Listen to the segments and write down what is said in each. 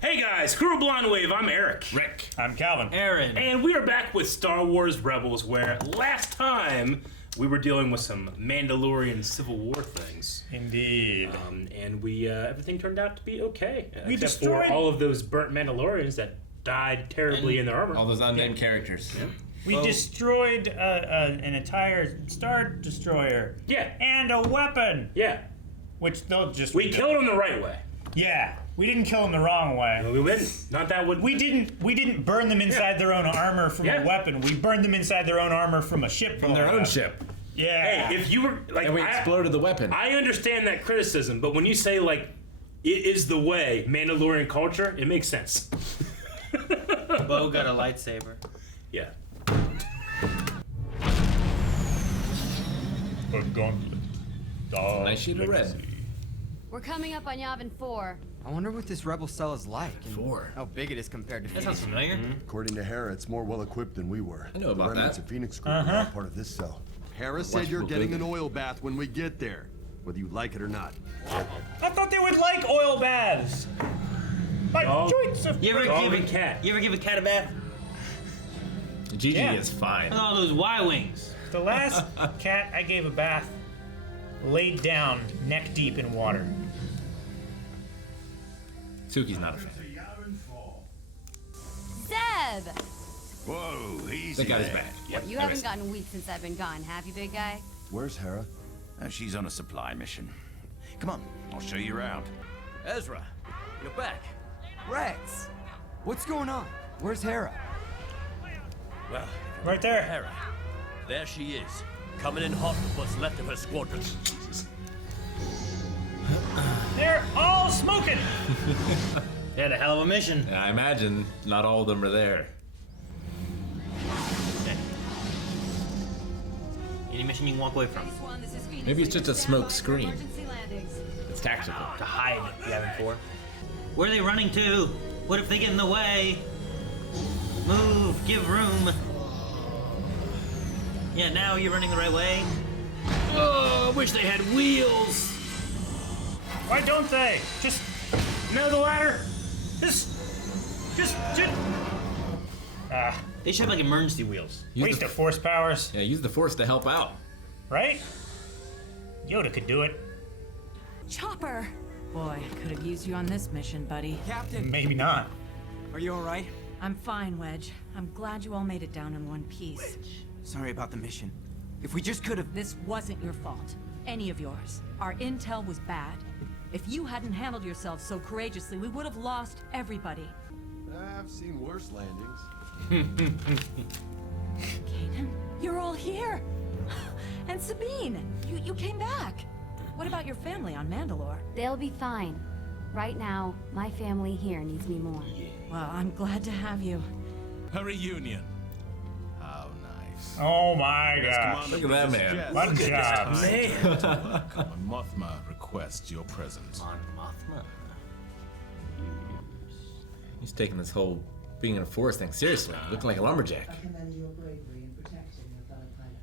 Hey guys, Crew of Blonde Wave, I'm Eric. Rick. I'm Calvin. Aaron. And we are back with Star Wars Rebels, where last time we were dealing with some Mandalorian Civil War things. Indeed. And we everything turned out to be okay. We except destroyed- for all of those burnt Mandalorians that died terribly in their armor. All those unnamed characters. Yeah. We destroyed an entire Star Destroyer. Yeah. And a weapon. Yeah. Which they'll just... We killed them the right way. Yeah. We didn't kill them the wrong way. We didn't. Not that would. We didn't burn them inside their own armor from a weapon. We burned them inside their own armor from a ship. From their own ship. Yeah. Hey, if you were like, And we exploded the weapon. I understand that criticism, but when you say like, it is the way Mandalorian culture, it makes sense. Bo got a lightsaber. Yeah. A gauntlet. Nice shade of red. We're coming up on Yavin 4. I wonder what this rebel cell is like and 4. how big it is compared to That sounds familiar. According to Hera, it's more well-equipped than we were. I know about the remnants that. of Phoenix Group are not part of this cell. Hera said you're getting an oil bath when we get there, whether you like it or not. I thought they would like oil baths. My joints of... You ever Dog give and a cat. You ever give a cat a bath? Gigi Yeah. is fine. Look at all those Y-wings. The last cat I gave a bath laid down neck deep in water. Suki's not a fan. Zeb! Whoa, easy. That guy's there. bad. What, you haven't gotten weak since I've been gone, have you, big guy? Where's Hera? She's on a supply mission. Come on, I'll show you around. Ezra, you're back. Rex, what's going on? Where's Hera? Well, Right there. Hera. There she is, coming in hot with what's left of her squadron. They're all smoking. They had a hell of a mission. Yeah, I imagine not all of them are there. Any mission you can walk away from. Maybe it's just a smoke screen. It's tactical. To hide Yavin 4. Where are they running to? What if they get in the way? Move, give room. Yeah, now you're running the right way. Oh, I wish they had wheels. Why don't they? Just know the ladder. Just. They should have like emergency wheels. Waste of force powers, Yeah, use the force to help out. right? Yoda could do it. Chopper! Boy, I could have used you on this mission, buddy. Captain, Maybe not. are you all right? I'm fine, Wedge. I'm glad you all made it down in one piece. Sorry about the mission. If we just could have... This wasn't your fault. Any of yours. Our intel was bad. If you hadn't handled yourselves so courageously, we would have lost everybody. I've seen worse landings. Kanan, you're all here! And Sabine, you came back! What about your family on Mandalore? They'll be fine. Right now, my family here needs me more. Well, I'm glad to have you. A reunion. How nice. Oh my god. Look at that man. One job. When Mothma requests your presence. On Mothma. He's taking this whole being in a force thing seriously. Looking like a lumberjack. commend your bravery in protecting your fellow pilots.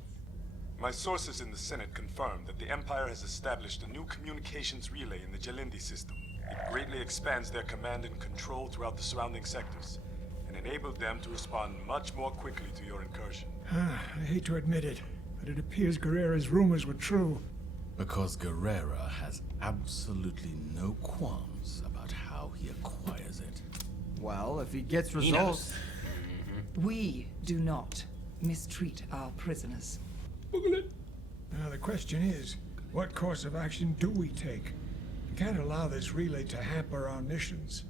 My sources in the Senate confirm that the Empire has established a new communications relay in the Jalindi system. It greatly expands their command and control throughout the surrounding sectors, and enabled them to respond much more quickly to your incursion. I hate to admit it, but it appears Gerrera's rumors were true. Because Gerrera has absolutely no qualms about how he acquires it. Well, if he gets He results... knows. We do not mistreat our prisoners. Now the question is, what course of action do we take? We can't allow this relay to hamper our missions.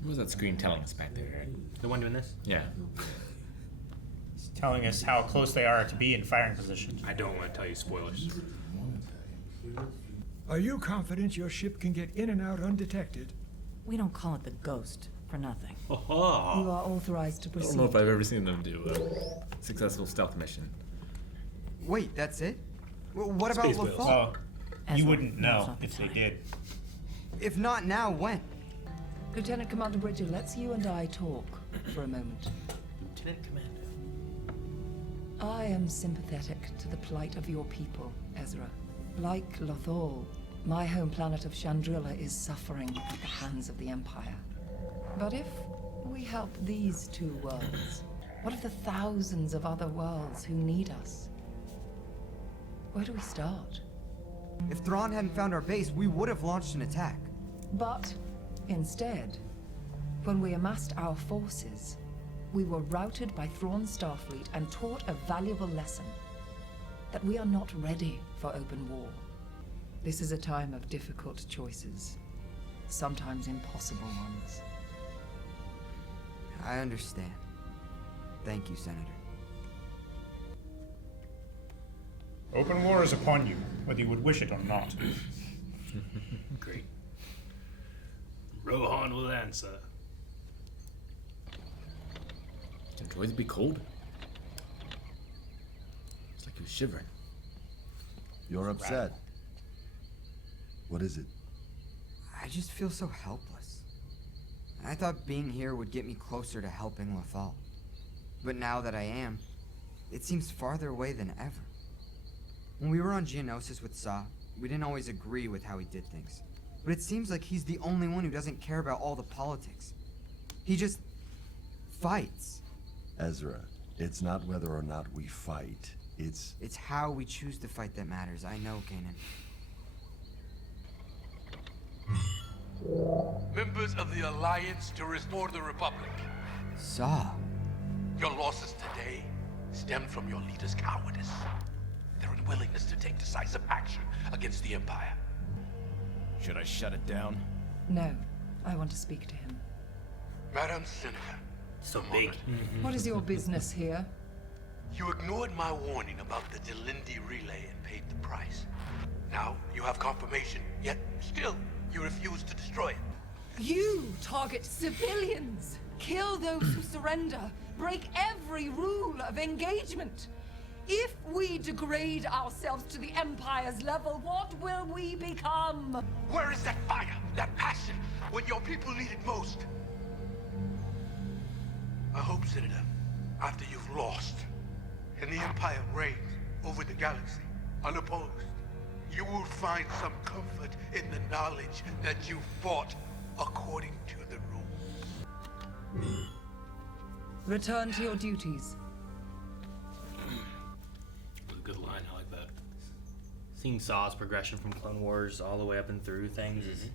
What was that screen telling us back there? The one doing this? Yeah. It's telling us how close they are to be in firing position. I don't want to tell you spoilers. Are you confident your ship can get in and out undetected? We don't call it the Ghost for nothing. Oh. You are authorized to I don't proceed. know if I've ever seen them do a successful stealth mission. Wait, that's it? Well, what about Space whales. Lothal? Well, you Ezra, wouldn't now's know not the if they time. did. If not now, when? Lieutenant Commander Bridger, let's you and I talk for a moment. Lieutenant Commander. I am sympathetic to the plight of your people, Ezra. Like Lothal, My home planet of Chandrila is suffering at the hands of the Empire. But if we help these two worlds, what of the thousands of other worlds who need us? Where do we start? If Thrawn hadn't found our base, we would have launched an attack. But instead, when we amassed our forces, we were routed by Thrawn's Starfleet and taught a valuable lesson. That we are not ready for open war. This is a time of difficult choices. Sometimes impossible ones. I understand. Thank you, Senator. Open war is upon you, whether you would wish it or not. Great. Rohan will answer. Can droids be cold? It's like he was shivering. You're upset. What is it? I just feel so helpless. I thought being here would get me closer to helping Lothal. But now that I am, it seems farther away than ever. When we were on Geonosis with Saw, we didn't always agree with how he did things. But it seems like he's the only one who doesn't care about all the politics. He just fights. Ezra, it's not whether or not we fight. It's how we choose to fight that matters. I know, Kanan. Members of the Alliance to restore the Republic. Saw. Your losses today stem from your leader's cowardice. Their unwillingness to take decisive action against the Empire. Should I shut it down? No, I want to speak to him. Madam Senator. So big. What is your business here? You ignored my warning about the Jalindi relay and paid the price. Now you have confirmation, yet still you refuse to destroy it. You target civilians, kill those who surrender, break every rule of engagement. If we degrade ourselves to the Empire's level, what will we become? Where is that fire, that passion, when your people need it most? I hope, Senator, after you've lost, and the Empire reigns over the galaxy, unopposed, you will find some comfort in the knowledge that you fought according to the rules. Return to your duties. That was a good line. I like that. Seeing Saw's progression from Clone Wars all the way up and through things is...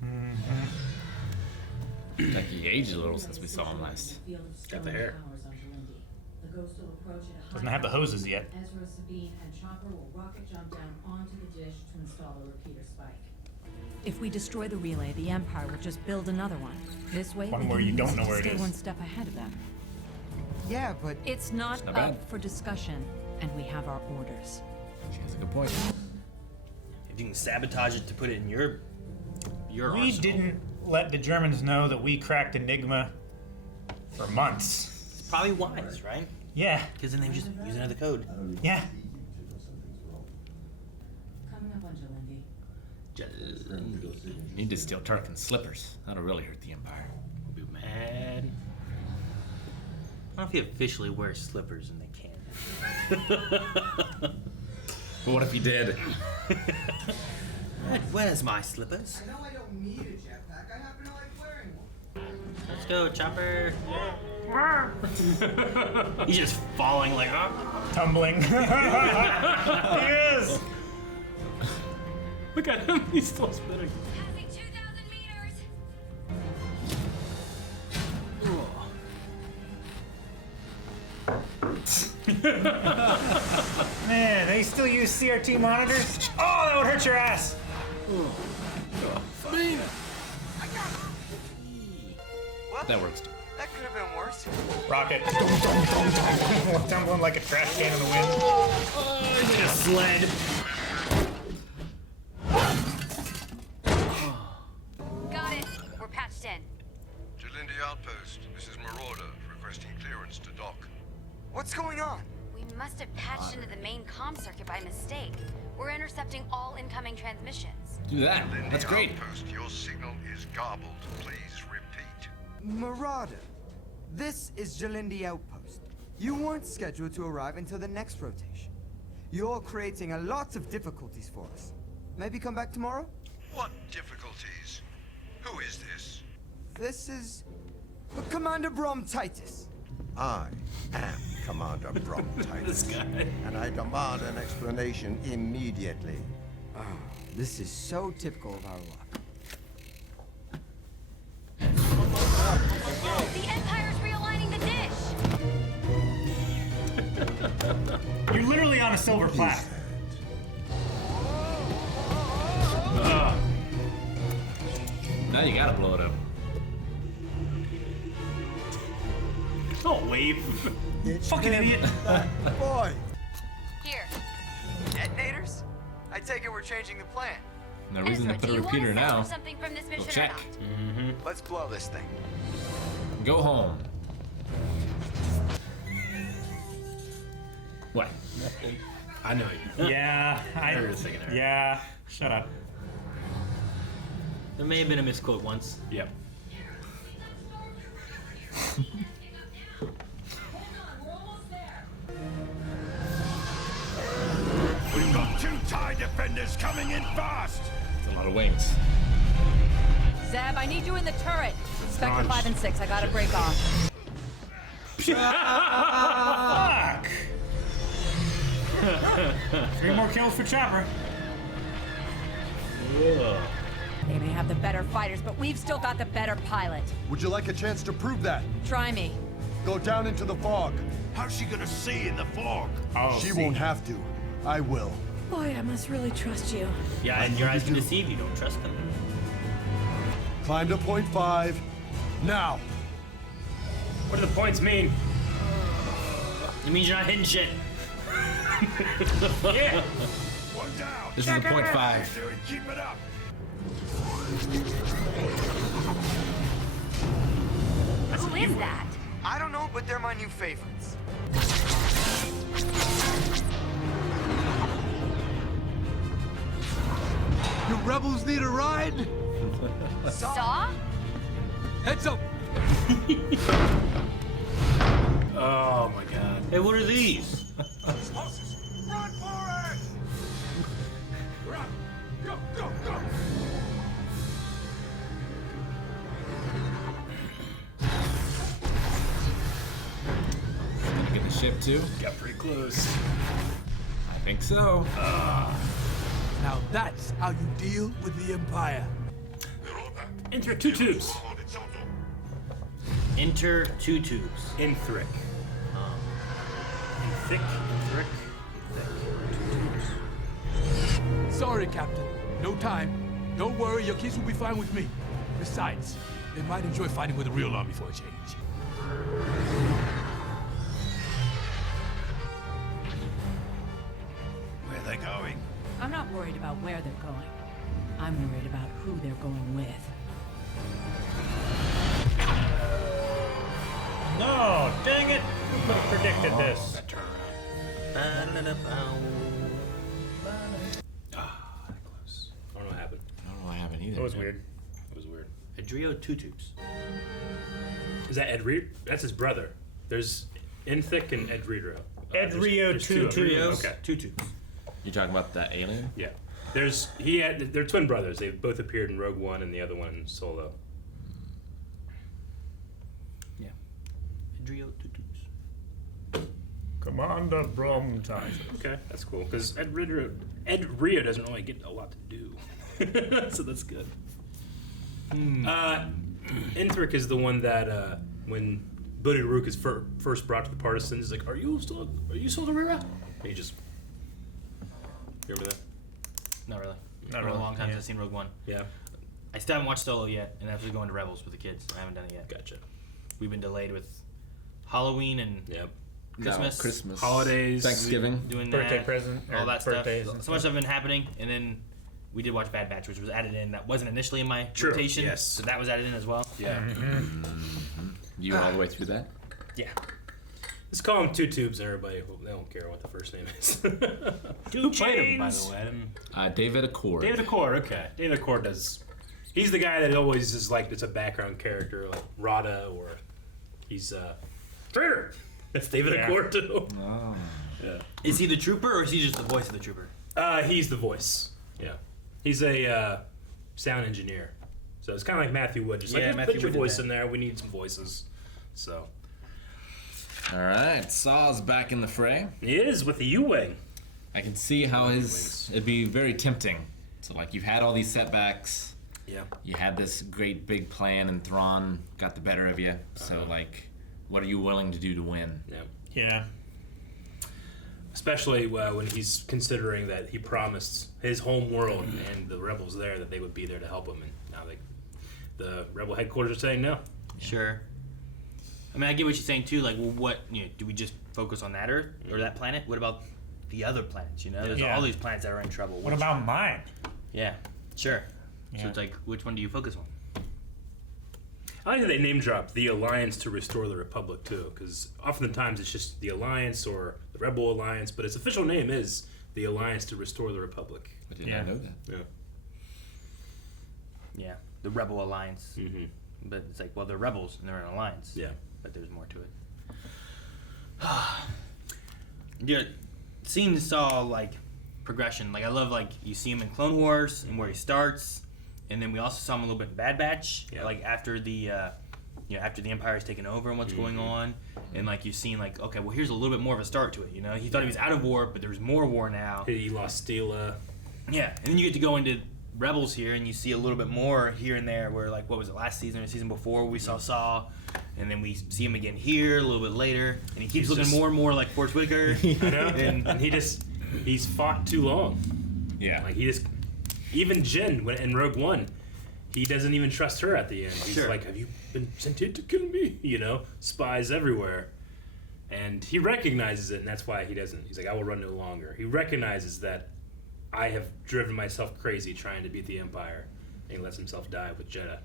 Like he aged a little since we saw him last. Got the hair. Doesn't have the hoses yet. Ezra, Sabine, and Chopper will rocket jump down onto the dish to install a repeater spike. If we destroy the relay, the Empire will just build another one. This way, One we where can you don't use know to where it stay is. one step ahead of them. Yeah, but It's not not up bad. for discussion, and we have our orders. She has a good point. If you can sabotage it to put it in your We arsenal. didn't let the Germans know that we cracked Enigma for months. It's probably wise, right? Yeah, Because then they would just use another code. yeah. Coming up on Jalindi. Need to steal Tarkin's slippers. That'll really hurt the Empire. We'll be mad. I don't know if he officially wears slippers and they can. But what if he did? Where's my slippers? I know I don't need a jetpack. I happen to like wearing one. Let's go, Chopper. He's just falling like, Tumbling. He is! Look at him. He's still spinning. Passing 2,000 meters. Man, they still use CRT monitors? Oh, that would hurt your ass! That works too. That could have been worse. Rocket. Tumbling like a trash can in the wind. He's in a sled. Got it. We're patched in. Jalindi Outpost, this is Marauder requesting clearance to dock. What's going on? We must have patched into the main comm circuit by mistake. We're intercepting all incoming transmissions. Do that. That's great. Outpost, your signal is garbled. Please repeat. Marauder. This is Jalindi Outpost. You weren't scheduled to arrive until the next rotation. You're creating a lot of difficulties for us. Maybe come back tomorrow? What difficulties? Who is this? This is Commander Brom Titus. I am Commander Brom Titus. This guy. And I demand an explanation immediately. Oh, this is so typical of our luck. The Empire's realigning the dish! You're literally on a silver platter. Now you gotta blow it up. Don't wave. Fucking idiot. Boy! Here. Detonators? I take it we're changing the plan. No reason to Ezra, put do a you want repeater to salvage now. something from this mission check. or not? Let's blow this thing. Go home. What? I know you. Yeah, I heard a second there. Yeah, shut up. There may have been a misquote once. Yep. We've got 2 TIE defenders coming in fast! That's a lot of wings. Zeb, I need you in the turret. Spectre 5 and 6, I gotta break off. Fuck! 3 more kills for Chopper. They may have the better fighters, but we've still got the better pilot. Would you like a chance to prove that? Try me. Go down into the fog. How's she gonna see in the fog? Oh, She won't have to. I will. Boy, I must really trust you. Yeah, and your eyes can deceive you. Don't trust them. Climb to point 5. Now. What do the points mean? It means you're not hitting shit. Yeah. One down! This is a point 5. Do it, keep it up! Who is that? I don't know, but they're my new favorites. You rebels need a ride? Saw? Heads up! Oh my god. Hey, what are these? Run for it! Run! Go, go, go! Gonna get the ship too? Got pretty close. I think so. Now that's how you deal with the Empire. Enter 2 tubes. Enter 2 tubes. Inthric. Thick, Inthric. Sorry, Captain. No time. Don't worry, your kids will be fine with me. Besides, they might enjoy fighting with the real army for a change. Where are they going? I'm not worried about where they're going. I'm worried about who they're going with. No, dang it! Who could have predicted this? Close. I don't know what happened. I don't know what happened either. It was weird. It was weird. Adrio 2 tubes. Is that Ed Reed? That's his brother. There's Inthic and Ed Reedro. Edrio 2 tubes. Okay. 2 tubes. You talking about that alien? Yeah. They're twin brothers. They both appeared in Rogue One and the other one in Solo. Yeah. Adrio 2 tubes. Commander Brom Titus. Okay, that's cool. Because Ed Rio doesn't really get a lot to do. So that's good. Inthric is the one that when Buddy Rook is first brought to the Partisans, he's like, "Are you still Gerrera?" And he just. You remember that? Not really. Not Been really, a long time yeah. since I've seen Rogue One. Yeah. I still haven't watched Solo yet, and after going to Rebels with the kids, I haven't done it yet. Gotcha. We've been delayed with Halloween and Christmas, No, Christmas, holidays, Thanksgiving, doing Birthday that, present, all or that birthdays stuff. and So much stuff has been happening, and then we did watch Bad Batch, which was added in. That wasn't initially in my True, rotation, yes. so that was added in as well. Yeah. You were all the way through that? Yeah. Let's call them 2 tubes, and everybody they don't care what the first name is. 2 Who played him, by chains. the way? I didn't- David Accord. David Accord, okay. David Accord does. He's the guy that always is like it's a background character, like Rada, or he's Traitor. That's David Accord too. Oh. Yeah. Is he the trooper, or is he just the voice of the trooper? He's the voice. Yeah. He's a sound engineer. So it's kind of like Matthew Wood. Just like, put your voice in there. We need some voices. So. All right, Saw's back in the fray. He is with the U-Wing. I can see how it'd be very tempting. So, like, you've had all these setbacks. Yeah. You had this great big plan, and Thrawn got the better of you. So, like, what are you willing to do to win? Yeah. Yeah. Especially when he's considering that he promised his home world and the rebels there that they would be there to help him, and now the rebel headquarters are saying no. Sure. I mean, I get what you're saying too. Like, well, what do we just focus on that Earth or that planet? What about the other planets? There's all these planets that are in trouble. What about mine? Yeah, sure. Yeah. So it's like, which one do you focus on? I like that they name drop the Alliance to restore the Republic too, because oftentimes it's just the Alliance or the Rebel Alliance, but its official name is the Alliance to restore the Republic. I did not know that. Yeah. Yeah, the Rebel Alliance. Mm-hmm. But it's like, well, they're rebels and they're an alliance. Yeah. But there's more to it. Yeah, seeing Saw like progression. Like I love like you see him in Clone Wars and where he starts, and then we also saw him a little bit in Bad Batch. Yeah. Like after the after the Empire's taken over and what's going on, and like you've seen like, okay, well here's a little bit more of a start to it. He thought he was out of war, but there's more war now. He lost Steela. Yeah, and then you get to go into Rebels here, and you see a little bit more here and there. Where like, what was it, last season or season before we saw Saw, and then we see him again here a little bit later, and he keeps looking more and more like Forrest Whitaker. I know, and he's fought too long. Yeah, like even Jyn in Rogue One, he doesn't even trust her at the end. He's like, "Have you been sent here to kill me?" Spies everywhere, and he recognizes it, and that's why he doesn't. He's like, "I will run no longer." He recognizes that I have driven myself crazy trying to beat the Empire, and he lets himself die with Jedha.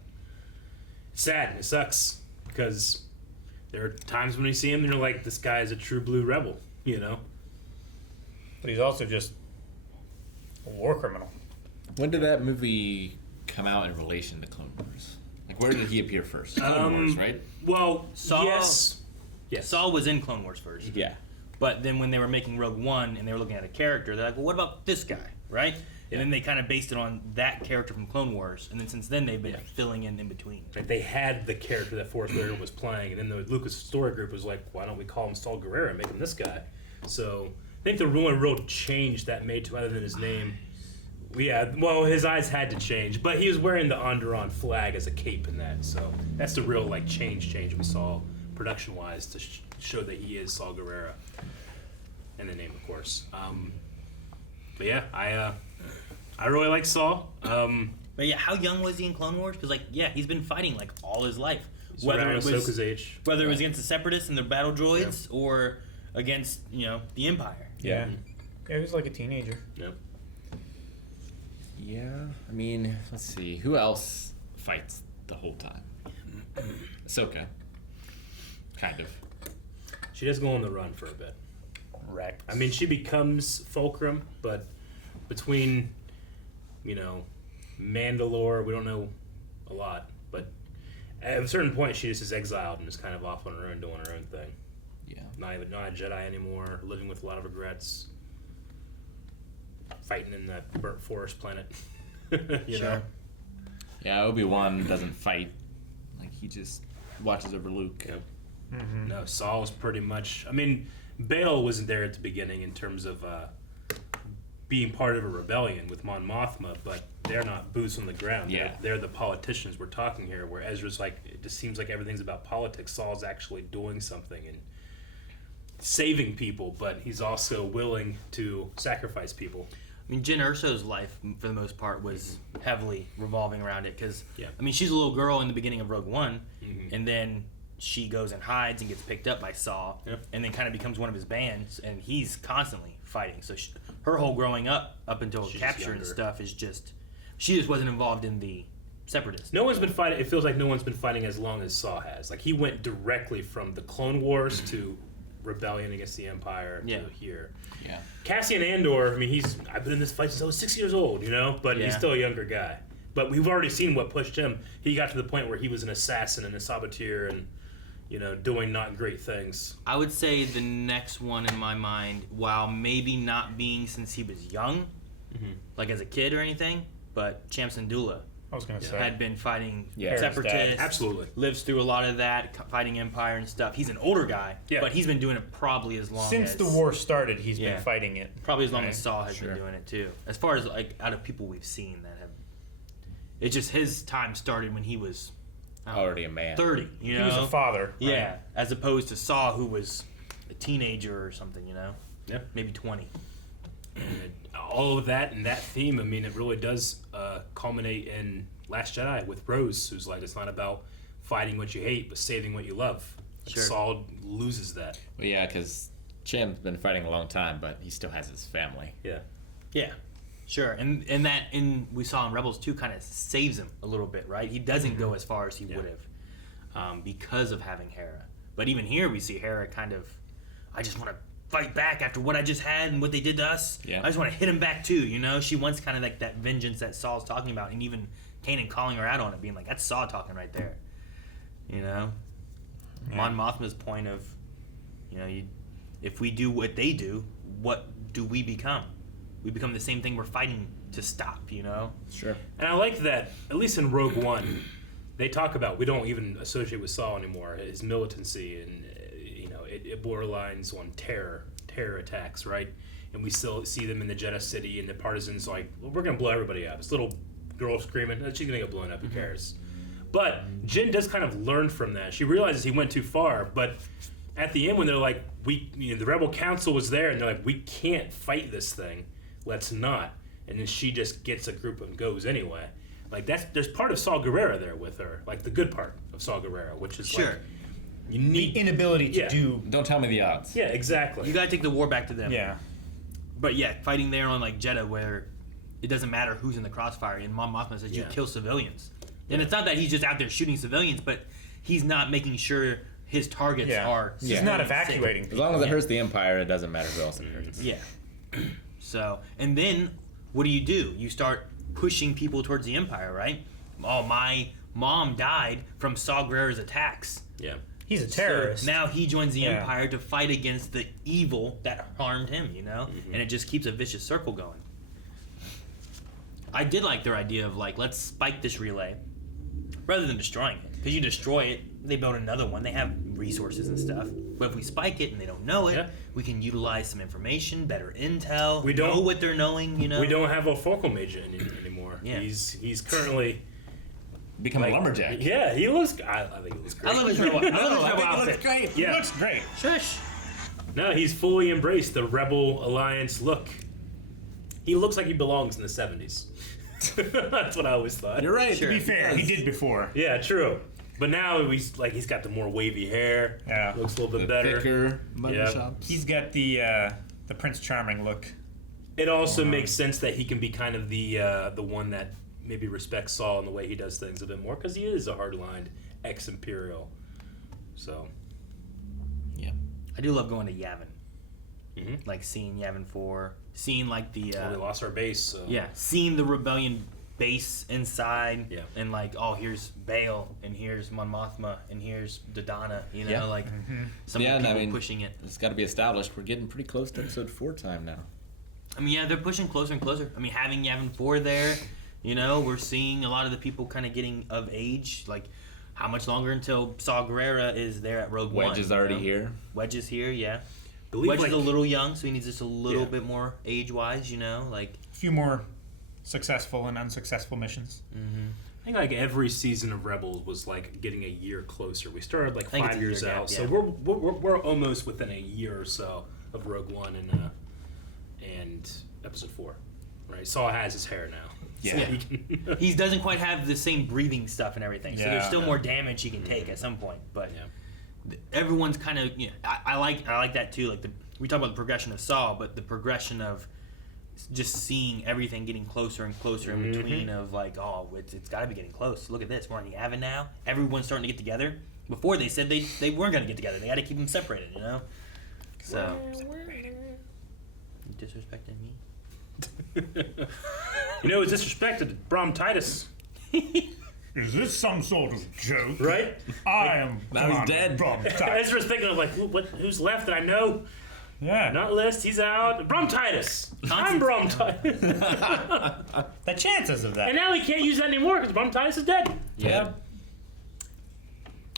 It's sad. It sucks because there are times when you see him and you're like, "This guy is a true blue rebel," But he's also just a war criminal. When did that movie come out in relation to Clone Wars? Like, where did he appear first? Clone Wars, right? Well, Saw, yes. Saw was in Clone Wars first. Yeah. But then when they were making Rogue One and they were looking at a character, they're like, well, what about this guy, right? And then they kind of based it on that character from Clone Wars, and then since then they've been filling in between. Like they had the character that Forrest Whitaker was playing, and then the Lucas story group was like, why don't we call him Saul Gerrera and make him this guy? So I think the only real change that made to other than his name, his eyes had to change, but he was wearing the Onderon flag as a cape in that, so that's the real change we saw production-wise to show that he is Saul Gerrera, and the name, of course. But yeah, I really like Saul. But yeah, how young was he in Clone Wars? Because he's been fighting all his life. He's around Ahsoka's age. Whether it was against the Separatists and their battle droids, or against the Empire. Yeah. Yeah, he was like a teenager. Yep. Yeah, I mean, let's see. Who else fights the whole time? Ahsoka. Kind of. She does go on the run for a bit. Rex. I mean, she becomes Fulcrum, but between, Mandalore, we don't know a lot. But at a certain point, she just is exiled and is kind of off on her own, doing her own thing. Yeah. Not a Jedi anymore, living with a lot of regrets. Fighting in that burnt forest planet. you know? Yeah, Obi-Wan doesn't fight. Like, he just watches over Luke. Yep. Mm-hmm. No, Saul's pretty much... I mean, Bail wasn't there at the beginning in terms of being part of a rebellion with Mon Mothma, but they're not boots on the ground. Yeah. They're the politicians we're talking here, where Ezra's like, it just seems like everything's about politics. Saul's actually doing something and saving people, but he's also willing to sacrifice people. I mean, Jyn Erso's life, for the most part, was heavily revolving around it, because, I mean, she's a little girl in the beginning of Rogue One, and then she goes and hides and gets picked up by Saul, and then kind of becomes one of his bands, and he's constantly fighting. So her whole growing up until capture and stuff is just, she just wasn't involved in the Separatists. No one's been fighting, it feels like no one's been fighting as long as Saul has. Like, he went directly from the Clone Wars to rebellion against the Empire to here. Yeah. Cassian Andor, I mean, I've been in this fight since I was 6 years old, but he's still a younger guy. But we've already seen what pushed him. He got to the point where he was an assassin and a saboteur and, doing not great things. I would say the next one in my mind, while maybe not being since he was young, like as a kid or anything, but Cham Syndulla I was gonna say. had been fighting Hera's separatists. dad. Absolutely. Lives through a lot of that, fighting Empire and stuff. He's an older guy, but he's been doing it probably as long Since as... the war started, he's been fighting it. Probably as long right? as Saw has been doing it, too. As far as, like, out of people we've seen that have... It's just his time started when he was... Already a man. 30, you know? He was a father. Yeah, as opposed to Saw, who was a teenager or something, you know? Yeah. Maybe 20. And all of that and that theme, I mean, it really does culminate in Last Jedi with Rose, who's like, it's not about fighting what you hate, but saving what you love. Sure. Saul loses that. Well, yeah, because Chim's been fighting a long time, but he still has his family. Yeah. Yeah, sure. And that, we saw in Rebels 2, kind of saves him a little bit, right? He doesn't go as far as he would have because of having Hera. But even here, we see Hera kind of, I just want to fight back after what I just had and what they did to us. Yeah. I just want to hit him back too, you know? She wants kind of like that vengeance that Saul's talking about, and even Kanan calling her out on it, being like, that's Saul talking right there. You know? Yeah. Mon Mothma's point of, you know, if we do what they do, what do we become? We become the same thing we're fighting to stop, you know? Sure. And I like that, at least in Rogue One, they talk about, we don't even associate with Saul anymore, his militancy, and, you know, it borderlines on terror attacks, right? And we still see them in the Jeddah City, and the partisans like, well, we're going to blow everybody up. This little girl screaming, she's going to get blown up, who cares? But Jyn does kind of learn from that. She realizes he went too far, but at the end when they're like, the Rebel Council was there, and they're like, we can't fight this thing. Let's not. And then she just gets a group and goes anyway. Like, there's part of Saw Gerrera there with her, like the good part of Saw Gerrera, which is like, you need the inability to do. Don't tell me the odds. Yeah, exactly. You gotta take the war back to them. Yeah. But yeah, fighting there on like Jeddah where it doesn't matter who's in the crossfire, and Mon Mothma says you kill civilians. And it's not that he's just out there shooting civilians, but he's not making sure his targets are He's not evacuating. As long as it hurts the Empire, it doesn't matter who else it hurts. Yeah. So, and then what do? You start pushing people towards the Empire, right? Oh, my mom died from Saw Gerrera's attacks. Yeah. He's a terrorist. So now he joins the Yeah. Empire to fight against the evil that harmed him, you know? And it just keeps a vicious circle going. I did like their idea of like, let's spike this relay rather than destroying it. Because you destroy it, they build another one. They have resources and stuff. But if we spike it and they don't know it, we can utilize some information, better intel. We don't know what they're knowing, you know? We don't have a focal mage anymore. Yeah. He's currently become a lumberjack. Yeah, he looks. I think he looks great. I love his rebel. I love his I rebel think he outfit. looks great. He looks great. Shush. No, he's fully embraced the Rebel Alliance look. He looks like he belongs in the 70s. That's what I always thought. You're right. To be fair, he did before. Yeah, true. But now he's got the more wavy hair. Yeah. Looks a little bit The better. thicker mutton chops. He's got the Prince Charming look. It also makes sense that he can be kind of the one that maybe respects Saul in the way he does things a bit more, because he is a hard-lined ex-Imperial. So. Yeah. I do love going to Yavin. Like seeing Yavin 4, seeing like the... we lost our base, so... Yeah, seeing the rebellion base inside, Yeah. and like, oh, here's Bail, and here's Mon Mothma, and here's Dodonna, you know, like some people pushing it. It's got to be established. We're getting pretty close to episode 4 time now. I mean, yeah, they're pushing closer and closer. I mean, having Yavin 4 there, you know, we're seeing a lot of the people kind of getting of age. Like, how much longer until Saw Gerrera is there at Rogue One? Wedge is already here. Wedge is here, yeah. Believe, Wedge is a little young, so he needs just a little bit more age-wise, you know, like... A few more successful and unsuccessful missions. I think like every season of Rebels was like getting a year closer. We started like I think it's 5 a years year out, gap, so we're almost within a year or so of Rogue One and Episode 4. Right, Saul has his hair now. Yeah. So He doesn't quite have the same breathing stuff and everything, so there's still Yeah. more damage he can take at some point. But everyone's kind of, you know, I like that too. Like we talk about the progression of Saw, but the progression of just seeing everything getting closer and closer in between. Of like, oh, it's got to be getting close. Look at this, we're on the Yavin now. Everyone's starting to get together. Before they said they weren't going to get together. They had to keep them separated, you know. So you disrespecting me. You know, it's disrespected Brom Titus. Is this some sort of joke? Right? I am Now he's dead. Brom I was just thinking of like, who's left that I know? Yeah. Not List, he's out. Bromtitis. I'm Bromtitis. The chances of that. And now he can't use that anymore because Bromtitis is dead. Yeah.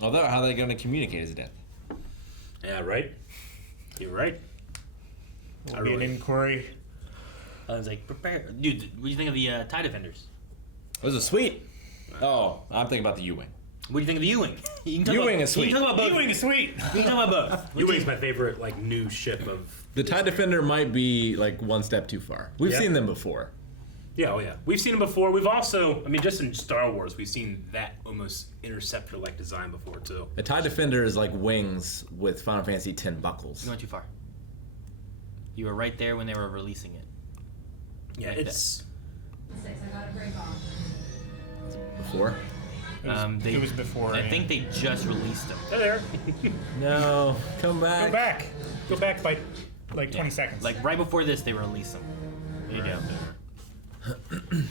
Although, how are they going to communicate his death? Yeah, right. You're right. Will be an inquiry. I was like, prepare. Dude, what do you think of the TIE Defenders? Those are sweet. Oh, I'm thinking about the U-Wing. What do you think of the U-Wing? U-Wing is sweet. You can talk about both. U-Wing is sweet. You can talk about both. U-Wing's my favorite, like, new ship of... The TIE Defender might be, like, one step too far. We've seen them before. Yeah, oh yeah. We've seen them before. We've also, I mean, just in Star Wars, we've seen that almost interceptor-like design before, too. The TIE Defender is like wings with Final Fantasy X buckles. You went too far. You were right there when they were releasing it. Yeah, it's... Before? It was before. I think they just released them. There. No, come back. Go back. Go back by like 20 seconds. Like right before this, they released them. There you go.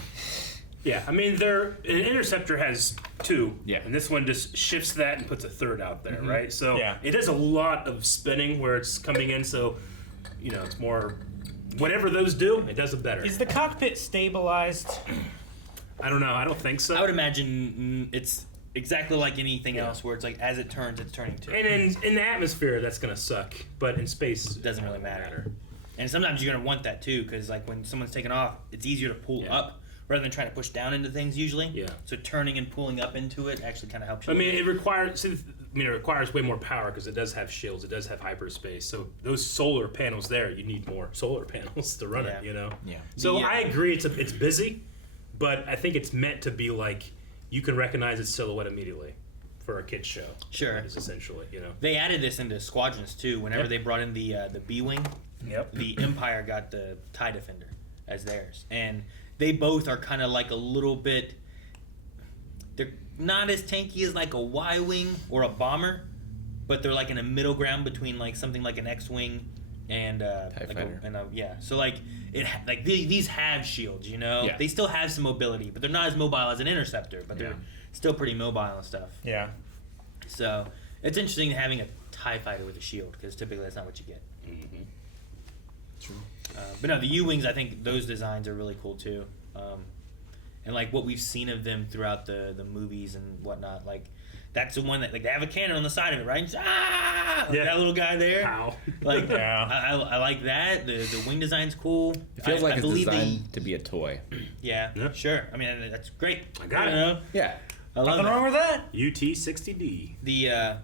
Yeah, I mean, an interceptor has two. Yeah. And this one just shifts that and puts a third out there, Mm-hmm. right? So it does a lot of spinning where it's coming in, so, you know, it's more... Whatever those do, it does it better. Is the cockpit stabilized? I don't know. I don't think so. I would imagine it's exactly like anything else, where it's like as it turns, it's turning to. And in the atmosphere, that's gonna suck. But in space, it doesn't really matter. And sometimes you're gonna want that too, because like when someone's taking off, it's easier to pull up rather than trying to push down into things usually. Yeah. So turning and pulling up into it actually kind of helps you. I mean, it requires way more power because it does have shields, it does have hyperspace. So those solar panels there, you need more solar panels to run it. You know. Yeah. So I agree, it's busy, but I think it's meant to be like you can recognize its silhouette immediately for a kids show. Sure. It's essentially, you know. They added this into Squadrons too. Whenever they brought in the B-wing, the Empire got the TIE Defender as theirs, and they both are kind of like a little bit. They're not as tanky as like a Y-wing or a bomber, but they're like in a middle ground between like something like an X-wing and TIE like fighter. So like these have shields, you know. Yeah. They still have some mobility, but they're not as mobile as an interceptor, but they're still pretty mobile and stuff. Yeah. So it's interesting having a TIE fighter with a shield, because typically that's not what you get. Mm-hmm. True. But no, the U-wings, I think those designs are really cool too. And like what we've seen of them throughout the movies and whatnot, like that's the one that like they have a cannon on the side of it, right? Like that little guy there. Ow. Like I like that. The wing design's cool. It feels like I it's believe designed to be a toy. Yeah, sure. I mean that's great. I got it. Know? Yeah. I love Nothing it. wrong with that. UT-60D. The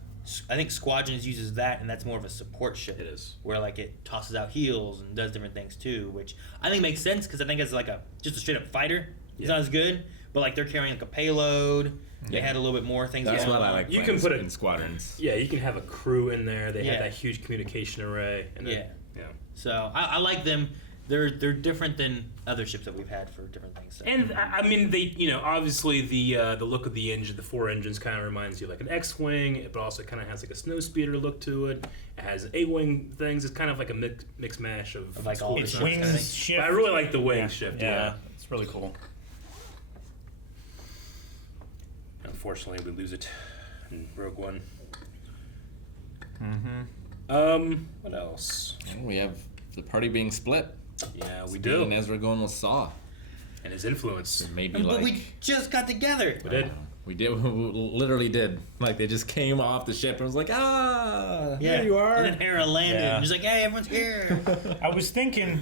I think Squadrons uses that, and that's more of a support ship. It is. Where like it tosses out heals and does different things too, which I think makes sense because I think it's like just a straight up fighter. It's not as good, but like they're carrying like a payload. They had a little bit more things. That's going what on. I like. You can put it in Squadrons. Yeah, you can have a crew in there. They Yeah. have that huge communication array. And then, So I like them. They're different than other ships that we've had for different things. So. And I mean, they obviously the look of the engine, the four engines, kind of reminds you of like an X-wing, but also kind of has like a snowspeeder look to it. It has A-wing things. It's kind of like a mix mash of like all the It's ships, wings I think. shift. But I really like the wing shift. Yeah, it's really cool. Unfortunately, we lose it in Rogue One. What else? We have the party being split. Yeah, we Sabine do. and Ezra going with Saw. And his influence. Maybe But like we just got together. We did. we literally did. Like they just came off the ship and was like, here you are. And then Hera landed. Yeah. And was like, hey, everyone's here. I was thinking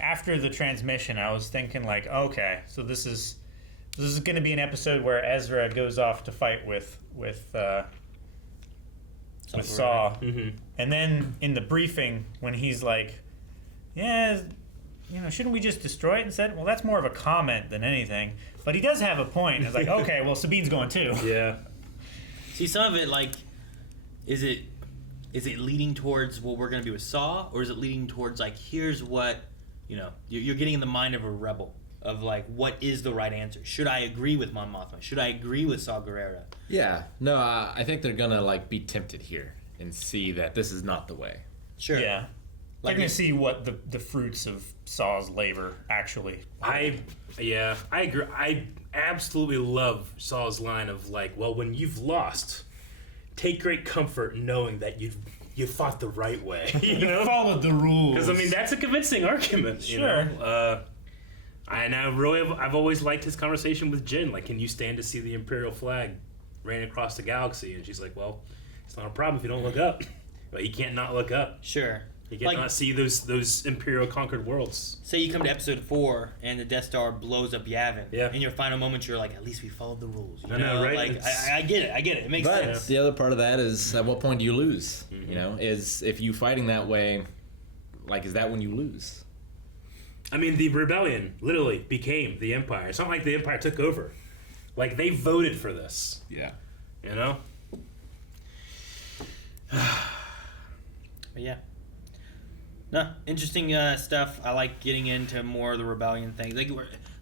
after the transmission, I was thinking like, okay, so this is going to be an episode where Ezra goes off to fight with Saw, and then in the briefing when he's like, yeah, shouldn't we just destroy it instead? Well, that's more of a comment than anything, but he does have a point. It's like, okay, well, Sabine's going too. Yeah. See, some of it, like, is it leading towards what we're going to be with Saw, or is it leading towards, like, here's what, you're getting in the mind of a rebel, of, like, what is the right answer? Should I agree with Mon Mothma? Should I agree with Saw Gerrera? Yeah. No, I think they're gonna like be tempted here and see that this is not the way. Sure. Yeah. They're Like going to see what the fruits of Saw's labor actually. I agree. I absolutely love Saw's line of like, well, when you've lost, take great comfort in knowing that you've you fought the right way. You know? Followed the rules. Because I mean, that's a convincing argument. You Sure. know? I've always liked his conversation with Jin. Like, can you stand to see the Imperial flag ran across the galaxy? And she's like, well, it's not a problem if you don't look up. But you can't not look up. Sure. You can't not see those Imperial conquered worlds. Say you come to episode 4 and the Death Star blows up Yavin. Yeah. In your final moments, you're like, at least we followed the rules. You I know, right? Like, I get it. It makes But sense. the other part of that is, at what point do you lose? You know, is if you fighting that way, like, is that when you lose? I mean, the rebellion literally became the Empire. It's not like the Empire took over. Like, they voted for this. Yeah. You know? But yeah. No, interesting stuff. I like getting into more of the rebellion things. Like,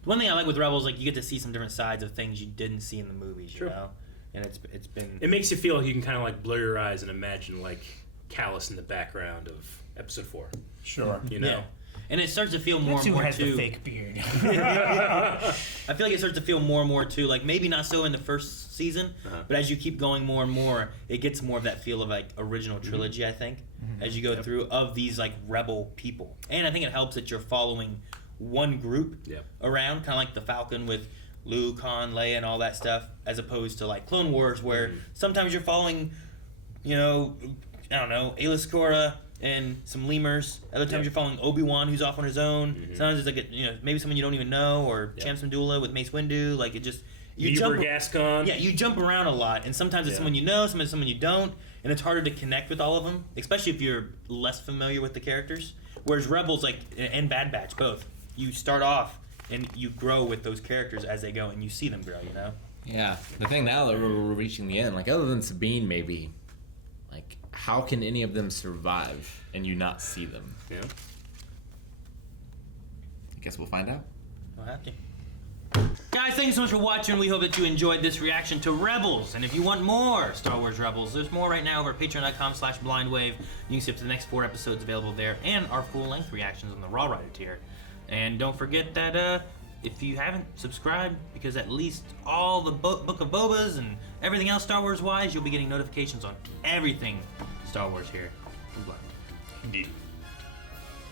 one thing I like with Rebels, like, you get to see some different sides of things you didn't see in the movies, you know? And it's been... It makes you feel like you can kind of, like, blur your eyes and imagine, like, Callus in the background of Episode 4. Sure. You know? Yeah. And it starts to feel more That's and more, who has too. the fake beard. I feel like it starts to feel more and more, too. Like, maybe not so in the first season, but as you keep going more and more, it gets more of that feel of, like, original trilogy, I think, as you go through, of these, like, rebel people. And I think it helps that you're following one group around, kind of like the Falcon with Luke, Han, Leia, and all that stuff, as opposed to, like, Clone Wars, where sometimes you're following, you know, I don't know, Aayla Secura and some lemurs. Other times you're following Obi-Wan, who's off on his own. Sometimes it's like maybe someone you don't even know, or Cham Syndulla with Mace Windu. Like, it just Gascon. Yeah, you jump around a lot, and sometimes it's someone you know, sometimes it's someone you don't, and it's harder to connect with all of them, especially if you're less familiar with the characters. Whereas Rebels, like, and Bad Batch, both, you start off and you grow with those characters as they go, and you see them grow. You know. Yeah. The thing now that we're reaching the end, like, other than Sabine, maybe. Like, how can any of them survive and you not see them? Yeah. I guess we'll find out. We'll have to. Guys, thank you so much for watching. We hope that you enjoyed this reaction to Rebels. And if you want more Star Wars Rebels, there's more right now over at patreon.com/blindwave. You can see up to the next 4 episodes available there, and our full-length reactions on the Raw Rider tier. And don't forget that if you haven't subscribed, because at least all the Book of Bobas and everything else Star Wars-wise, you'll be getting notifications on everything Star Wars here. Good luck. Indeed.